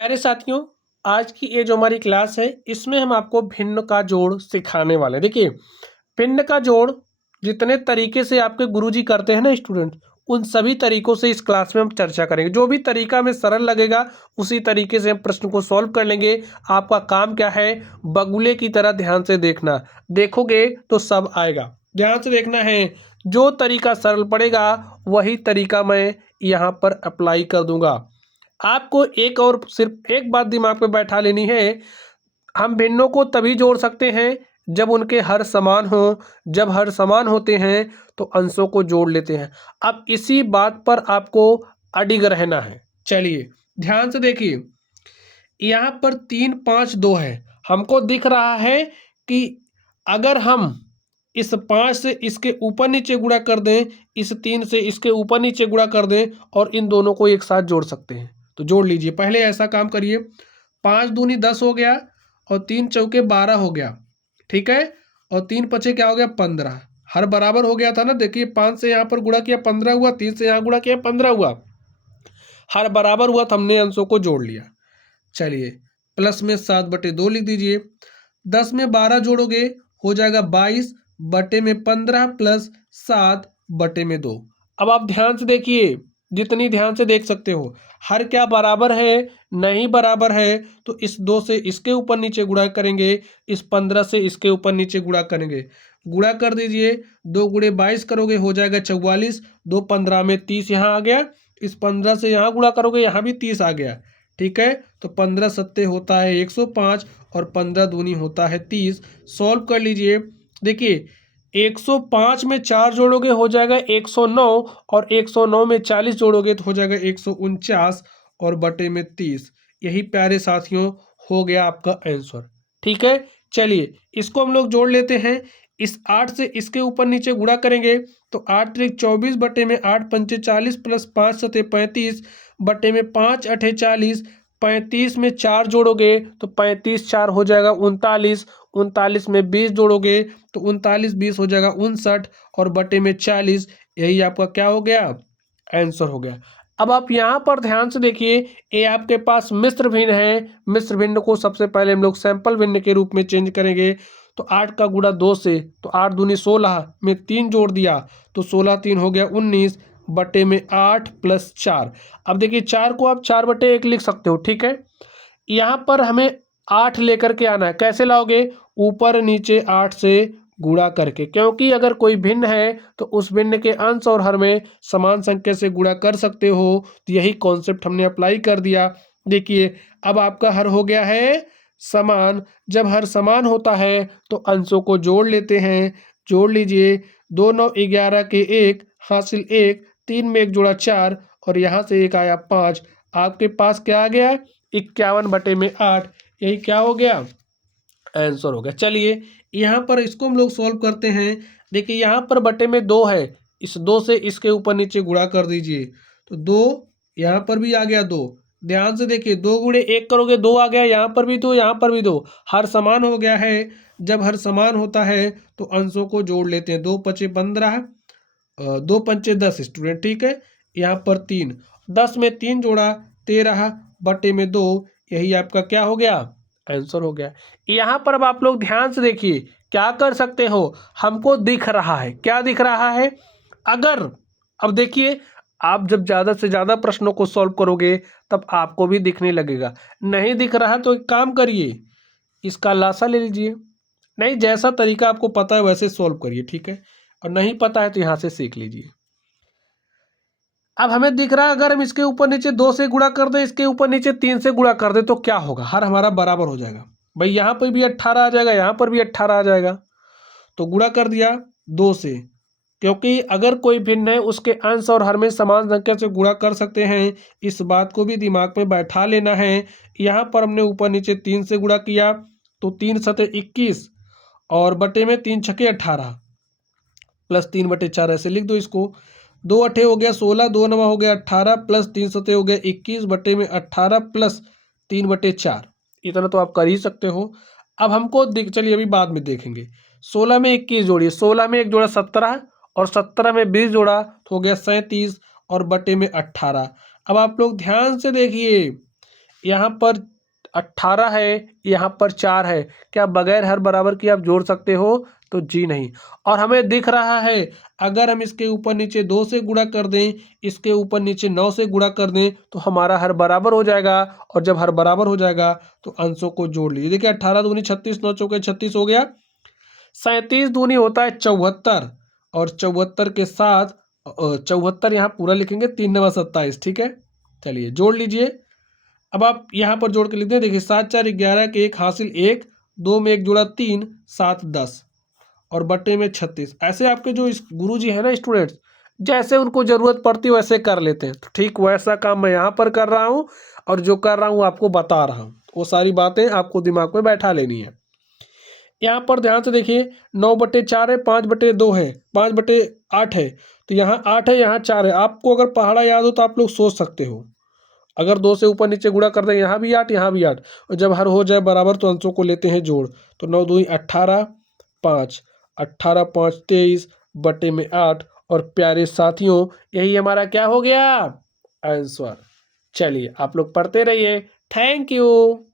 प्यारे साथियों, आज की ये जो हमारी क्लास है इसमें हम आपको भिन्न का जोड़ सिखाने वाले हैं। देखिए, भिन्न का जोड़ जितने तरीके से आपके गुरुजी करते हैं ना स्टूडेंट, उन सभी तरीकों से इस क्लास में हम चर्चा करेंगे। जो भी तरीका हमें सरल लगेगा उसी तरीके से हम प्रश्न को सॉल्व कर लेंगे। आपका काम क्या है, बगुले की तरह ध्यान से देखना। देखोगे तो सब आएगा। ध्यान से देखना है, जो तरीका सरल पड़ेगा वही तरीका मैं यहाँ पर अप्लाई कर दूंगा। आपको एक और सिर्फ एक बात दिमाग में बैठा लेनी है, हम भिन्नों को तभी जोड़ सकते हैं जब उनके हर समान हो। जब हर समान होते हैं तो अंशों को जोड़ लेते हैं। अब इसी बात पर आपको अडिग रहना है। चलिए ध्यान से देखिए, यहाँ पर 3 5 2 है। हमको दिख रहा है कि अगर हम इस 5 से इसके ऊपर नीचे गुणा कर दें, इस 3 से इसके ऊपर नीचे गुणा कर दें और इन दोनों को एक साथ जोड़ सकते हैं। तो जोड़ लीजिए, पहले ऐसा काम करिए। 5 दूनी 10 हो गया और 3 चौके 12 हो गया, ठीक है। और 3 पचे क्या हो गया, 15। हर बराबर हो गया था ना। देखिए 5 से यहाँ पर गुणा किया 15 हुआ, 3 से यहाँ गुणा किया 15 हुआ। हर बराबर हुआ तो हमने अंशों को जोड़ लिया। चलिए प्लस में 7/2 लिख दीजिए। 10 में 12 जोड़ोगे हो जाएगा 22 बटे में 15 प्लस 7/2। अब आप ध्यान से देखिए, जितनी ध्यान से देख सकते हो, हर क्या बराबर है, नहीं बराबर है तो इस 2 से इसके ऊपर नीचे गुणा करेंगे, इस 15 से इसके ऊपर नीचे गुणा करेंगे। गुणा कर दीजिए, 2 गुणे 22 करोगे हो जाएगा 44। 2 15 में 30 यहाँ आ गया, इस 15 से यहाँ गुणा करोगे यहाँ भी 30 आ गया, ठीक है। तो 15 सत्ते होता है 105 और 15 दूनी होता है 30। सॉल्व कर लीजिए। देखिए 105 में 4 जोड़ोगे हो जाएगा 109 और 109 में 40 जोड़ोगे तो हो जाएगा 149 और बटे में 30। यही प्यारे साथियों हो गया आपका आंसर, ठीक है। चलिए इसको हम लोग जोड़ लेते हैं। इस 8 से इसके ऊपर नीचे गुणा करेंगे तो 8 त्रिक 24 बटे में 8 पंचे 40 प्लस 5 सते 35 बटे में 5 अठे 40। 35 में 4 जोड़ोगे तो 35 4 हो जाएगा 39। 39 में 20 जोड़ोगे तो 39 20 हो जाएगा 59 और बटे में 40। यही आपका क्या हो गया, आंसर हो गया। अब आप यहाँ पर ध्यान से देखिए, ये आपके पास मिश्र भिन्न है। मिश्र भिन्न को सबसे पहले हम लोग सैंपल भिन्न के रूप में चेंज करेंगे। तो 8 का गुणा 2 से, तो 8 दूनी 16 में 3 जोड़ दिया तो 16 3 हो गया 19 बटे में 8 प्लस 4। अब देखिए 4 को आप 4/1 लिख सकते हो, ठीक है। यहाँ पर हमें 8 लेकर के आना है। कैसे लाओगे, ऊपर नीचे 8 से गुणा करके, क्योंकि अगर कोई भिन्न है तो उस भिन्न के अंश और हर में समान संख्या से गुणा कर सकते हो। तो यही कॉन्सेप्ट हमने अप्लाई कर दिया। देखिए अब आपका हर हो गया है समान। जब हर समान होता है तो अंशों को जोड़ लेते हैं। जोड़ लीजिए, 2 9 11 के 1 हासिल 1, 3 में 1 जोड़ा 4 और यहाँ से 1 आया 5। आपके पास क्या आ गया, 51 बटे में 8। यही क्या हो गया, आंसर हो गया। चलिए यहाँ पर इसको हम लोग सॉल्व करते हैं। देखिए यहाँ पर बटे में 2 है, इस 2 से इसके ऊपर नीचे गुणा कर दीजिए तो 2, यहाँ पर भी आ गया 2। ध्यान से देखिए, 2 गुणे 1 करोगे 2 आ गया, यहाँ पर भी 2 यहाँ पर भी 2। हर समान हो गया है। जब हर समान होता है तो अंशों को जोड़ लेते हैं। 2 पचे 15, 2 पंचे 10 स्टूडेंट, ठीक है। यहाँ पर 3, 10 में 3 जोड़ा 13 बटे में 2। यही आपका क्या हो गया, आंसर हो गया। यहाँ पर अब आप लोग ध्यान से देखिए, क्या कर सकते हो, हमको दिख रहा है, क्या दिख रहा है। अगर अब देखिए, आप जब ज़्यादा से ज़्यादा प्रश्नों को सॉल्व करोगे तब आपको भी दिखने लगेगा। नहीं दिख रहा तो एक काम करिए, इसका लासा ले लीजिए। नहीं, जैसा तरीका आपको पता है वैसे सॉल्व करिए, ठीक है। और नहीं पता है तो यहाँ से सीख लीजिए। अब हमें दिख रहा है, अगर हम इसके ऊपर नीचे 2 से गुणा कर दें, इसके ऊपर नीचे 3 से गुणा कर दें तो क्या होगा, हर हमारा बराबर हो जाएगा। भाई यहाँ पर भी 18 आ जाएगा, यहाँ पर भी 18 आ जाएगा। तो गुणा कर दिया 2 से, क्योंकि अगर कोई भिन्न है उसके अंश और हर में समान संख्या से गुणा कर सकते हैं। इस बात को भी दिमाग में बैठा लेना है। यहाँ पर हमने ऊपर नीचे 3 से गुणा किया तो 3 सते 21 और बटे में 3 छके 18 प्लस 3/4 ऐसे लिख दो इसको। 2 अठे हो गया 16, 2 नवा हो गया 18 प्लस 3 सते हो गया 21 बटे में 18 प्लस 3/4। इतना तो आप कर ही सकते हो। अब हमको चलिए अभी बाद में देखेंगे। 16 में 21 जोड़िए, 16 में 1 जोड़ा 17 और 17 में 20 जोड़ा तो हो गया 37 और बटे में 18। अब आप लोग ध्यान से देखिए, यहाँ पर 18 है, यहाँ पर 4 है, क्या बगैर हर बराबर की आप जोड़ सकते हो? तो जी नहीं। और हमें दिख रहा है अगर हम इसके ऊपर नीचे 2 से गुणा कर दें, इसके ऊपर नीचे 9 से गुणा कर दें तो हमारा हर बराबर हो जाएगा। और जब हर बराबर हो जाएगा तो अंशों को जोड़ लीजिए। देखिए 18 दूनी 36, 9 चौके 36 हो गया। 37 दूनी होता है 74, और 74 के साथ 74 यहाँ पूरा लिखेंगे, 3 नवा 27, ठीक है। चलिए जोड़ लीजिए। अब आप यहाँ पर जोड़ के लिखते हैं, देखिए 7 4 11 के 1 हासिल 1, 2 में 1 जोड़ा 3, 7 10 और बटे में 36। ऐसे आपके जो इस गुरुजी है ना स्टूडेंट्स, जैसे उनको ज़रूरत पड़ती है वैसे कर लेते हैं। तो ठीक वैसा काम मैं यहाँ पर कर रहा हूँ, और जो कर रहा हूँ आपको बता रहा हूँ। वो सारी बातें आपको दिमाग में बैठा लेनी है। यहाँ पर ध्यान से देखिए 9/4 है, 5/2 है, 5/8 है, तो यहाँ 8 है, यहाँ 4 है। आपको अगर पहाड़ा याद हो तो आप लोग सोच सकते हो, अगर 2 से ऊपर नीचे गुणा कर दें, यहाँ भी 8 यहाँ भी 8, और जब हर हो जाए बराबर तो अंशों को लेते हैं जोड़। तो 9 दूनी 18, 5, 18 5 23 बटे में 8। और प्यारे साथियों यही हमारा क्या हो गया? आंसर। चलिए आप लोग पढ़ते रहिए। Thank you.